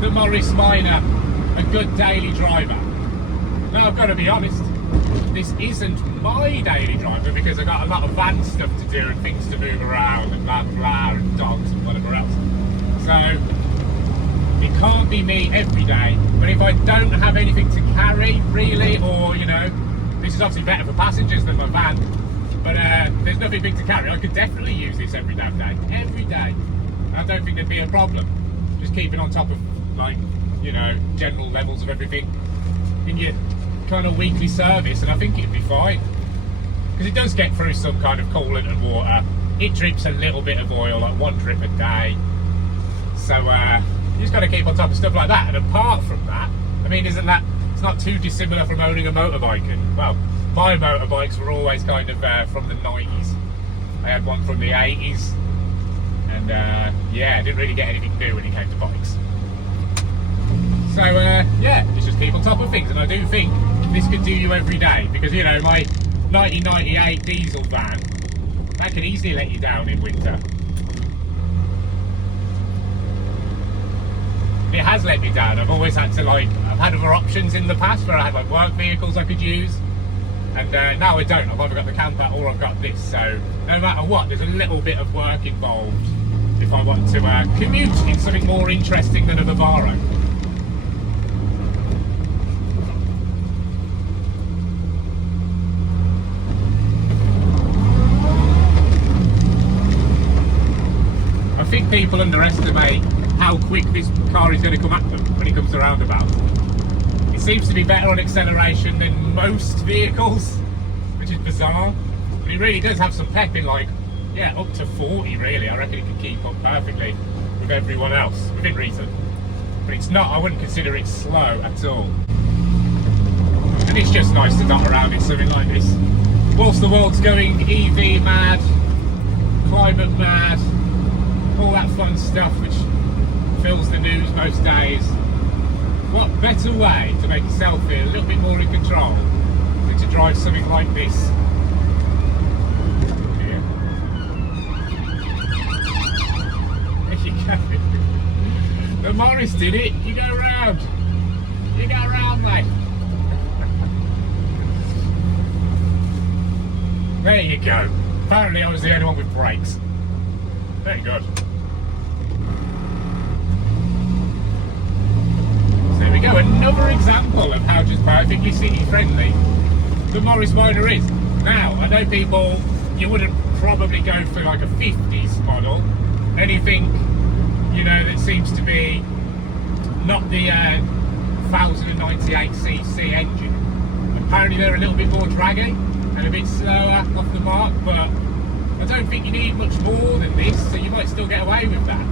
the Morris Minor a good daily driver? Now I've got to be honest, this isn't my daily driver because I've got a lot of van stuff to do and things to move around and blah blah and dogs and whatever else. So it can't be me every day. But if I don't have anything to carry really, or you know, this is obviously better for passengers than my van, but there's nothing big to carry, I could definitely use this every damn day. Every day. I don't think there'd be a problem. Just keeping on top of, like, you know, general levels of everything in your kind of weekly service, and I think it'd be fine. Because it does get through some kind of coolant and water. It drips a little bit of oil, like 1 drip a day. So you just got to keep on top of stuff like that. And apart from that, I mean, isn't that, it's not too dissimilar from owning a motorbike. And well, my motorbikes were always kind of from the 90s. I had one from the 80s. And yeah, I didn't really get anything new when it came to bikes. So yeah, it's just keep on top of things. And I do think this could do you every day. Because, you know, my 1998 diesel van, that could easily let you down in winter. It has let me down. I've always had to, like, I've had other options in the past where I had like work vehicles I could use, and now I don't. I've either got the camper or I've got this. So no matter what, there's a little bit of work involved if I want to commute in something more interesting than a Vivaro. I think people underestimate how quick this car is going to come at them when it comes to roundabout. It seems to be better on acceleration than most vehicles, which is bizarre. But it really does have some pep in, like, yeah, up to 40 really. I reckon it can keep up perfectly with everyone else, within reason. But it's not, I wouldn't consider it slow at all. And it's just nice to dot around in something like this. Whilst the world's going EV mad, climate mad, all that fun stuff which fills the news most days, what better way to make yourself feel a little bit more in control than to drive something like this? Yeah. There you go. The Morris did it. You go round. You go round, mate. There you go. Apparently I was the only one with brakes. Very good. There we go, another example of how just perfectly city friendly the Morris Minor is. Now, I know people, you wouldn't probably go for like a 50s model, anything, you know, that seems to be not the 1098cc engine. Apparently they're a little bit more draggy and a bit slower off the mark, but I don't think you need much more than this, so you might still get away with that.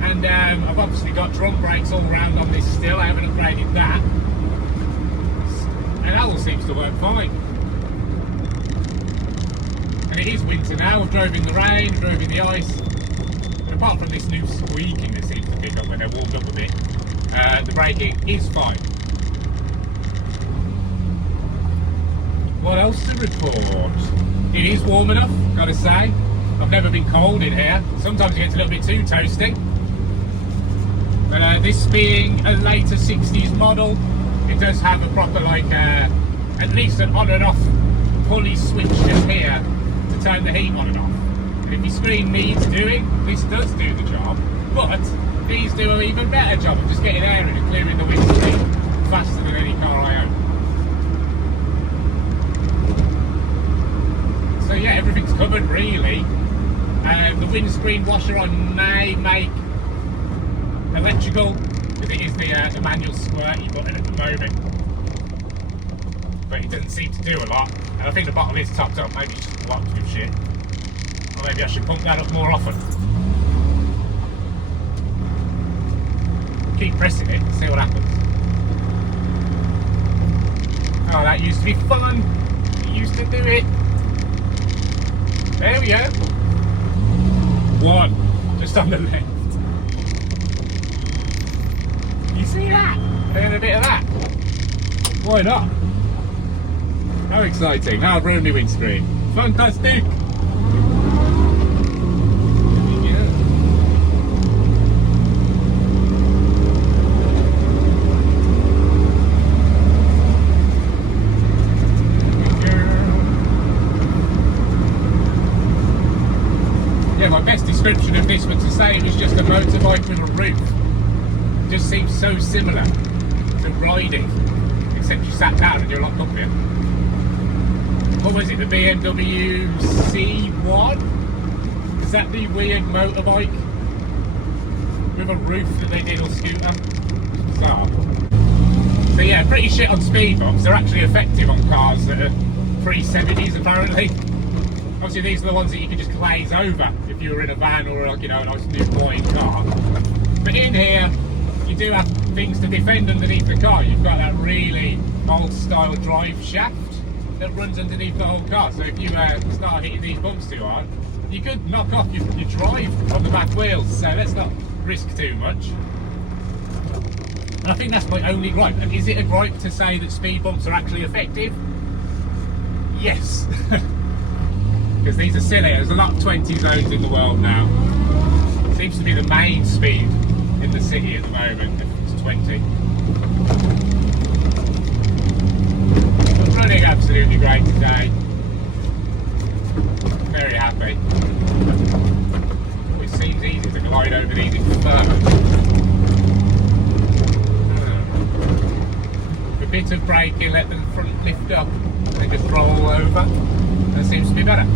And I've obviously got drum brakes all round on this still, I haven't upgraded that. And that all seems to work fine. And it is winter now, I've drove in the rain, I've drove in the ice. And apart from this new squeaking that seems to pick up when they're warmed up a bit, the braking is fine. What else to report? It is warm enough, gotta say. I've never been cold in here. Sometimes it gets a little bit too toasty. But this being a later 60s model, it does have a proper, like, at least an on and off pulley switch just here to turn the heat on and off. And if your screen needs doing, this does do the job. But these do an even better job of just getting air in and clearing the windscreen faster than any car I own. So yeah, everything's covered really. The windscreen washer I may make electrical, because it is the manual squirty button at the moment. But it doesn't seem to do a lot. And I think the bottom is topped up, maybe it's just blocked with shit. Or maybe I should pump that up more often. Keep pressing it and see what happens. Oh, that used to be fun. You used to do it. There we go. One, just on the left. You see that? And a bit of that. Why not? How exciting. Now I've ruined my windscreen. Fantastic. say it was just a motorbike with a roof. It just seems so similar to riding, except you sat down and you're a lot comfier. What was it, the BMW C1? Is that the weird motorbike with a roof that they did, or scooter? Bizarre. So yeah, pretty shit on speed bumps. They're actually effective on cars that are pre-70s apparently. Obviously these are the ones that you can just glaze over if you were in a van or like, you know, a nice new boring car. But in here, you do have things to defend underneath the car. You've got that really old style drive shaft that runs underneath the whole car. So if you start hitting these bumps too hard, you could knock off your drive from the back wheels. So let's not risk too much. And I think that's my only gripe. And is it a gripe to say that speed bumps are actually effective? Yes. Because these are silly. There's a lot of 20 zones in the world now. Seems to be the main speed in the city at the moment. It's 20. But running absolutely great today. Very happy. It seems easy to glide over these infernos. A bit of braking, let the front lift up, and just roll over. That seems to be better.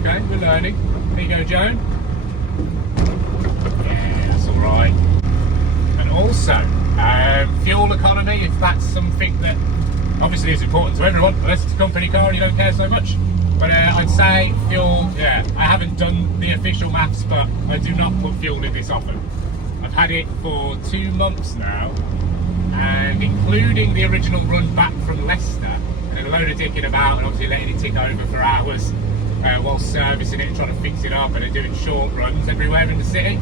Okay, we're learning. There you go, Joan. Yeah, that's alright. And also, fuel economy, if that's something that obviously is important to everyone, unless it's a company car and you don't care so much. But I'd say fuel, yeah, I haven't done the official maths, but I do not put fuel in this often. I've had it for 2 months now, and including the original run back from Leicester, and a load of dicking about and obviously letting it tick over for hours while servicing it and trying to fix it up and doing short runs everywhere in the city.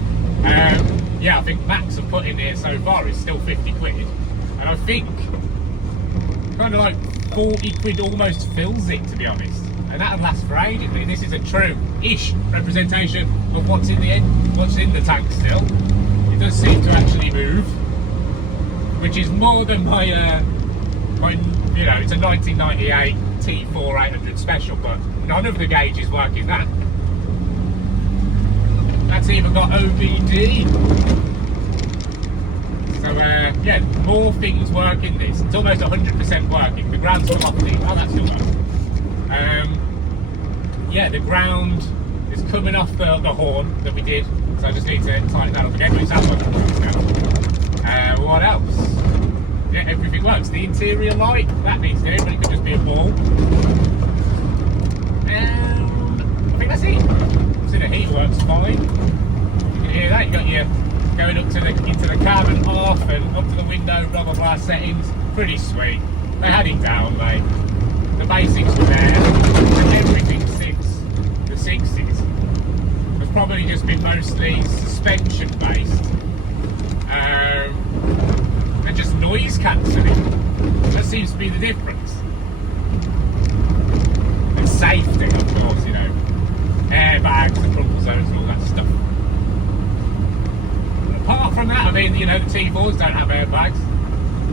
Yeah, I think max I've put in here so far is still 50 quid, and I think kind of like 40 quid almost fills it, to be honest. And that'll last for ages. I mean, this is a true-ish representation of what's in the tank still. It does seem to actually move, which is more than my you know, it's a 1998 T4 800 special, but none of the gauges work in that. That's even got OBD. So yeah, more things work in this. It's almost 100% working. The ground's still off the, oh, that's still working. Yeah, the ground is coming off the horn that we did, so I just need to tighten that up again. But it sounds like it works now. What else? Yeah, everything works. The interior light, that needs doing, but it could just be a ball. And I think that's it. So the heat works fine. You can hear that. You got your going up to into the cabin off and up to the window, blah blah blah settings. Pretty sweet. They had it down, mate. The basics were there, and everything since the 60s has probably just been mostly suspension based and just noise cancelling. That seems to be the difference. And safety, of course, you know, airbags and crumple zones and all that stuff. But apart from that, I mean, you know, the T4s don't have airbags,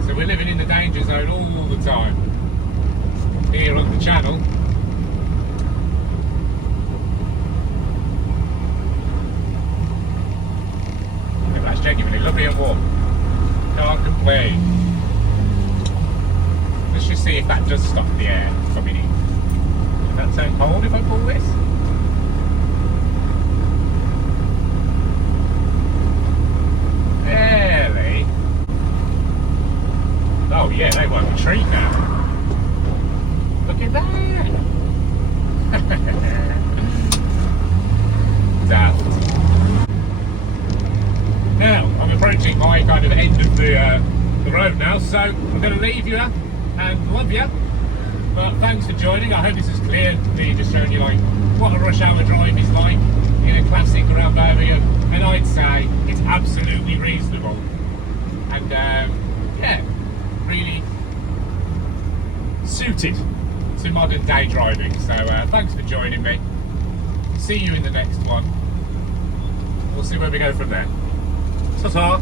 so we're living in the danger zone all the time here on the channel. Yeah, that's genuinely lovely and warm. Can't complain. Let's just see if that does stop the air coming in. Does that sound cold if I pull this? Barely. Oh yeah, they won't retreat now. Look at that! Daft. Now, I'm approaching my kind of end of the road now, so I'm going to leave you and love you. But thanks for joining. I hope this is clear. Me just showing you like what a rush hour drive is like in a classic around Birmingham, and I'd say it's absolutely reasonable. And yeah, really suited to modern day driving. So thanks for joining me. See you in the next one. We'll see where we go from there. Ta-ta!